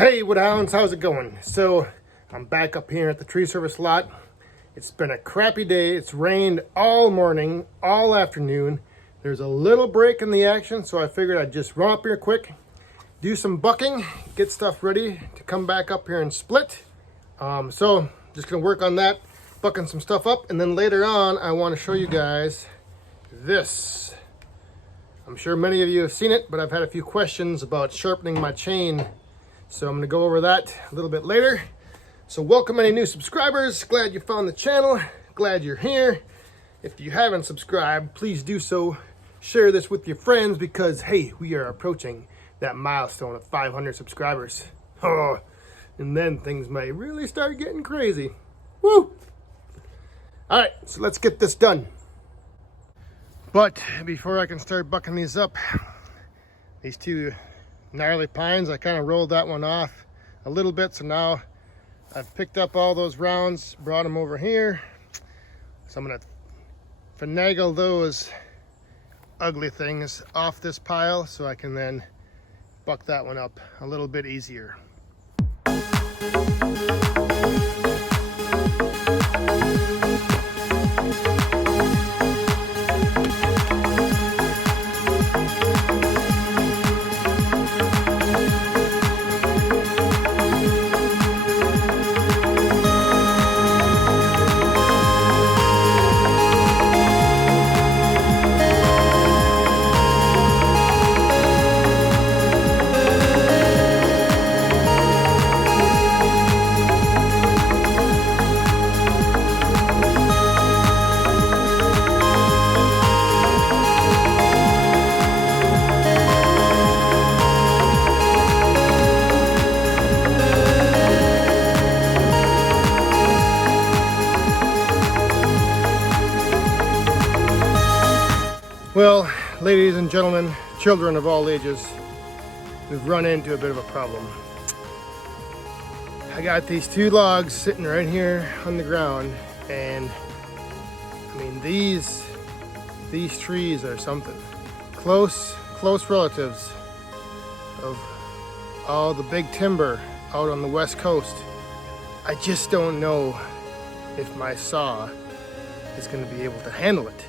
Hey Woodhounds, how's it going? So I'm back up here at the tree service lot. It's been a crappy day. It's rained all morning, all afternoon. There's a little break in the action, so I figured I'd just run up here quick, do some bucking, get stuff ready to come back up here and split. So just gonna work on that, bucking some stuff up, and then later on I want to show you guys this. I'm sure many of you have seen it, but I've had a few questions about sharpening my chain. So I'm going to go over that a little bit later. So welcome any new subscribers. Glad you found the channel. Glad you're here. If you haven't subscribed, please do so. Share this with your friends because, hey, we are approaching that milestone of 500 subscribers. Oh, and then things may really start getting crazy. Woo! All right, so let's get this done. But before I can start bucking these up, these two gnarly pines, I kind of rolled that one off a little bit, so now I've picked up all those rounds, brought them over here. So I'm gonna finagle those ugly things off this pile so I can then buck that one up a little bit easier. Well, ladies and gentlemen, children of all ages, we've run into a bit of a problem. I got these two logs sitting right here on the ground, and I mean, these trees are something. Close relatives of all the big timber out on the west coast. I just don't know if my saw is going to be able to handle it.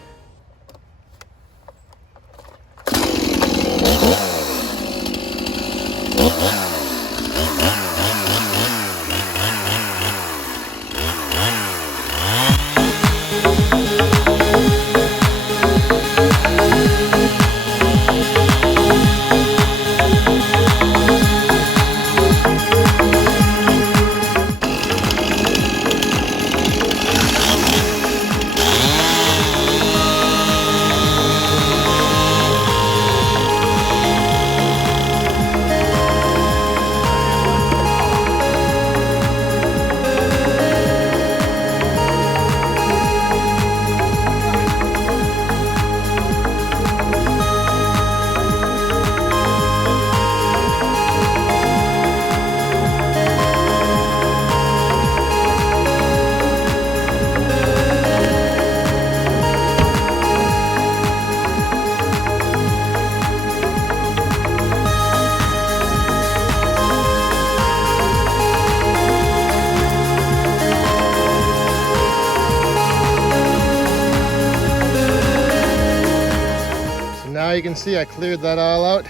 Now you can see I cleared that all out,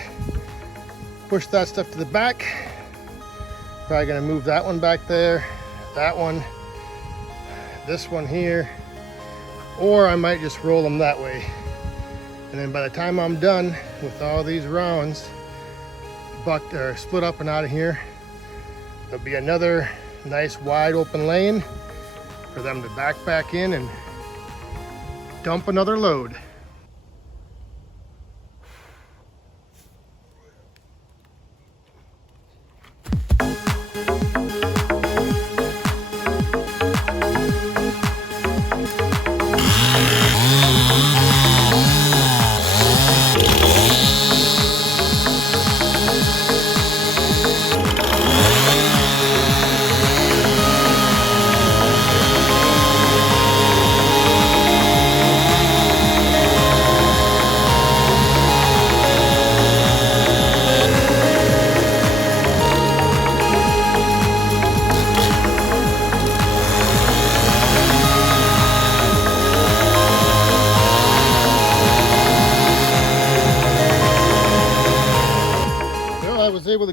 pushed that stuff to the back. Probably gonna move that one back there, that one, this one here, or I might just roll them that way. And then by the time I'm done with all these rounds bucked or split up and out of here, there'll be another nice wide open lane for them to back in and dump another load.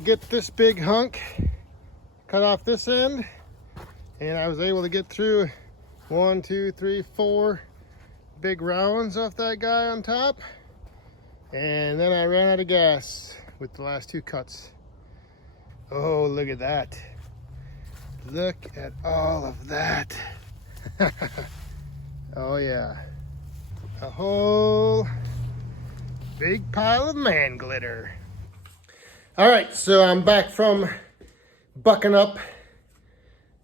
get this big hunk cut off this end, and I was able to get through 1, 2, 3, 4 big rounds off that guy on top. And then I ran out of gas with the last 2 cuts. Oh, look at that. Look at all of that. Oh yeah. A whole big pile of man glitter. All right, so I'm back from bucking up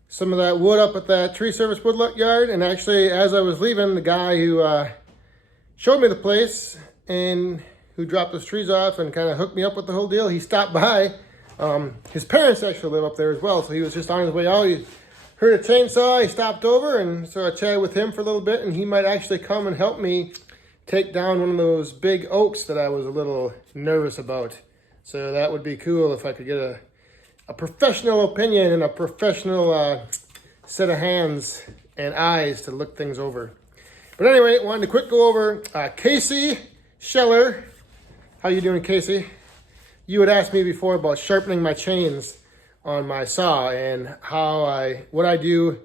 some of that wood up at that tree service woodlot yard. And actually, as I was leaving, the guy who showed me the place and who dropped those trees off and kind of hooked me up with the whole deal, he stopped by. His parents actually live up there as well, so he was just on his way out. He heard a chainsaw, he stopped over, and so I chatted with him for a little bit, and he might actually come and help me take down one of those big oaks that I was a little nervous about. So that would be cool if I could get a professional opinion and a professional set of hands and eyes to look things over. But anyway, wanted to quick go over Casey Scheller. How you doing, Casey? You had asked me before about sharpening my chains on my saw and what I do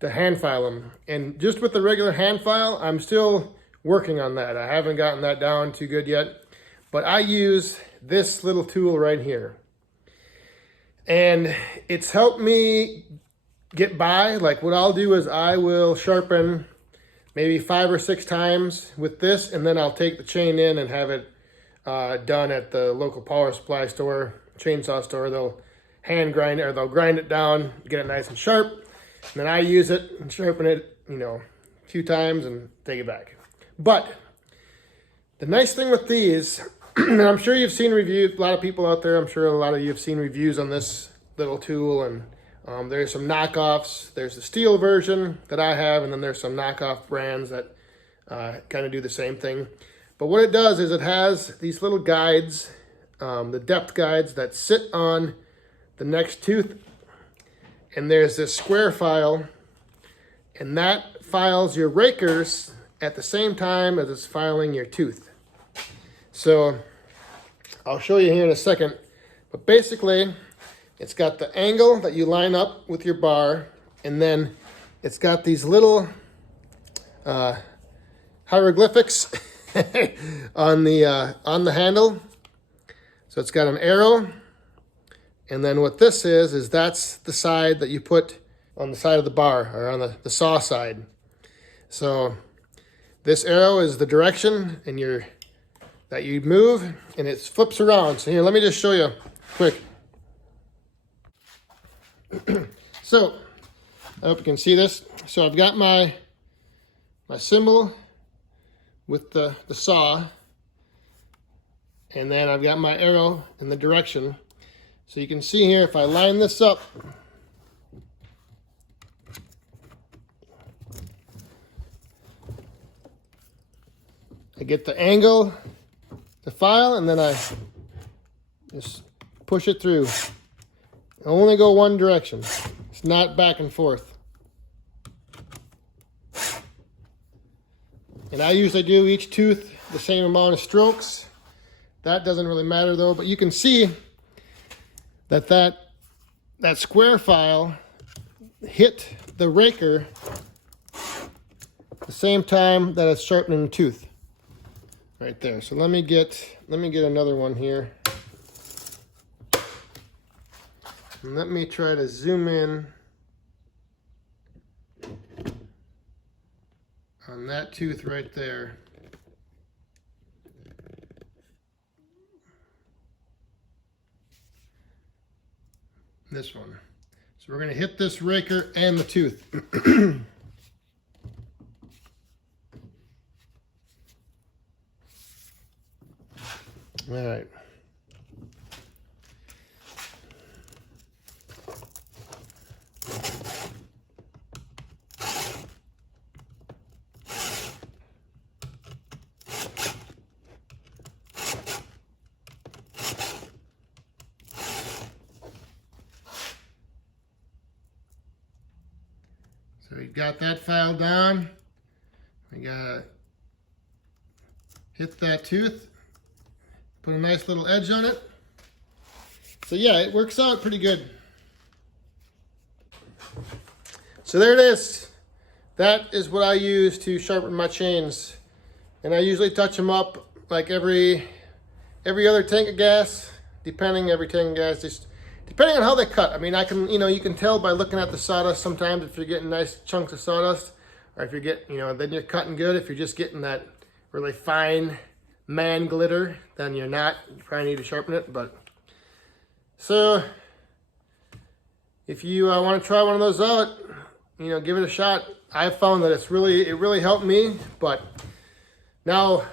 to hand file them. And just with the regular hand file, I'm still working on that. I haven't gotten that down too good yet, but I use this little tool right here. And it's helped me get by. Like what I'll do is I will sharpen maybe 5 or 6 times with this, and then I'll take the chain in and have it done at the local power supply store, chainsaw store. They'll hand grind it, or they'll grind it down, get it nice and sharp. And then I use it and sharpen it, a few times and take it back. But the nice thing with these, and I'm sure you've seen reviews, a lot of people out there, I'm sure a lot of you have seen reviews on this little tool, and there's some knockoffs. There's the steel version that I have, and then there's some knockoff brands that kind of do the same thing. But what it does is it has these little guides, the depth guides that sit on the next tooth, and there's this square file, and that files your rakers at the same time as it's filing your tooth. So I'll show you here in a second, but basically it's got the angle that you line up with your bar, and then it's got these little hieroglyphics on the handle. So it's got an arrow, and then what this is that's the side that you put on the side of the bar, or on the saw side. So this arrow is the direction that you move, and it flips around. So here, let me just show you quick. So I hope you can see this. So I've got my symbol with the saw, and then I've got my arrow in the direction. So you can see here, if I line this up, I get the angle to file, and then I just push it through. I only go one direction. It's not back and forth. And I usually do each tooth the same amount of strokes. That doesn't really matter though, but you can see that square file hit the raker the same time that it's sharpening the tooth. Right there. So let me get another one here. And let me try to zoom in on that tooth right there. This one. So we're going to hit this raker and the tooth. All right. So we got that file down. We gotta hit that tooth, put a nice little edge on it, So yeah, it works out pretty good. So there it is. That is what I use to sharpen my chains. And I usually touch them up like every other tank of gas, every tank of gas, just depending on how they cut. I mean, you can tell by looking at the sawdust sometimes if you're getting nice chunks of sawdust, or if you're getting, then you're cutting good. If you're just getting that really fine man glitter, then you're not. You probably need to sharpen it. But so if you want to try one of those out, give it a shot. I've found that it really helped me. But now,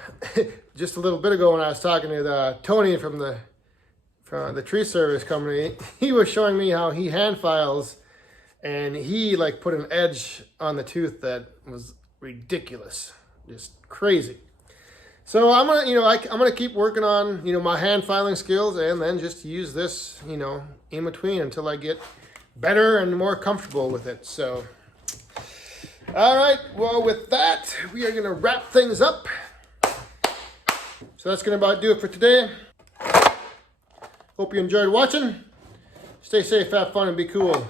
just a little bit ago when I was talking to Tony from the tree service company, he was showing me how he hand files, and he like put an edge on the tooth that was ridiculous, just crazy. So I'm gonna keep working on my hand filing skills, and then just use this in between until I get better and more comfortable with it. So all right, well, with that, we are gonna wrap things up. So that's gonna about do it for today. Hope you enjoyed watching. Stay safe, have fun, and be cool.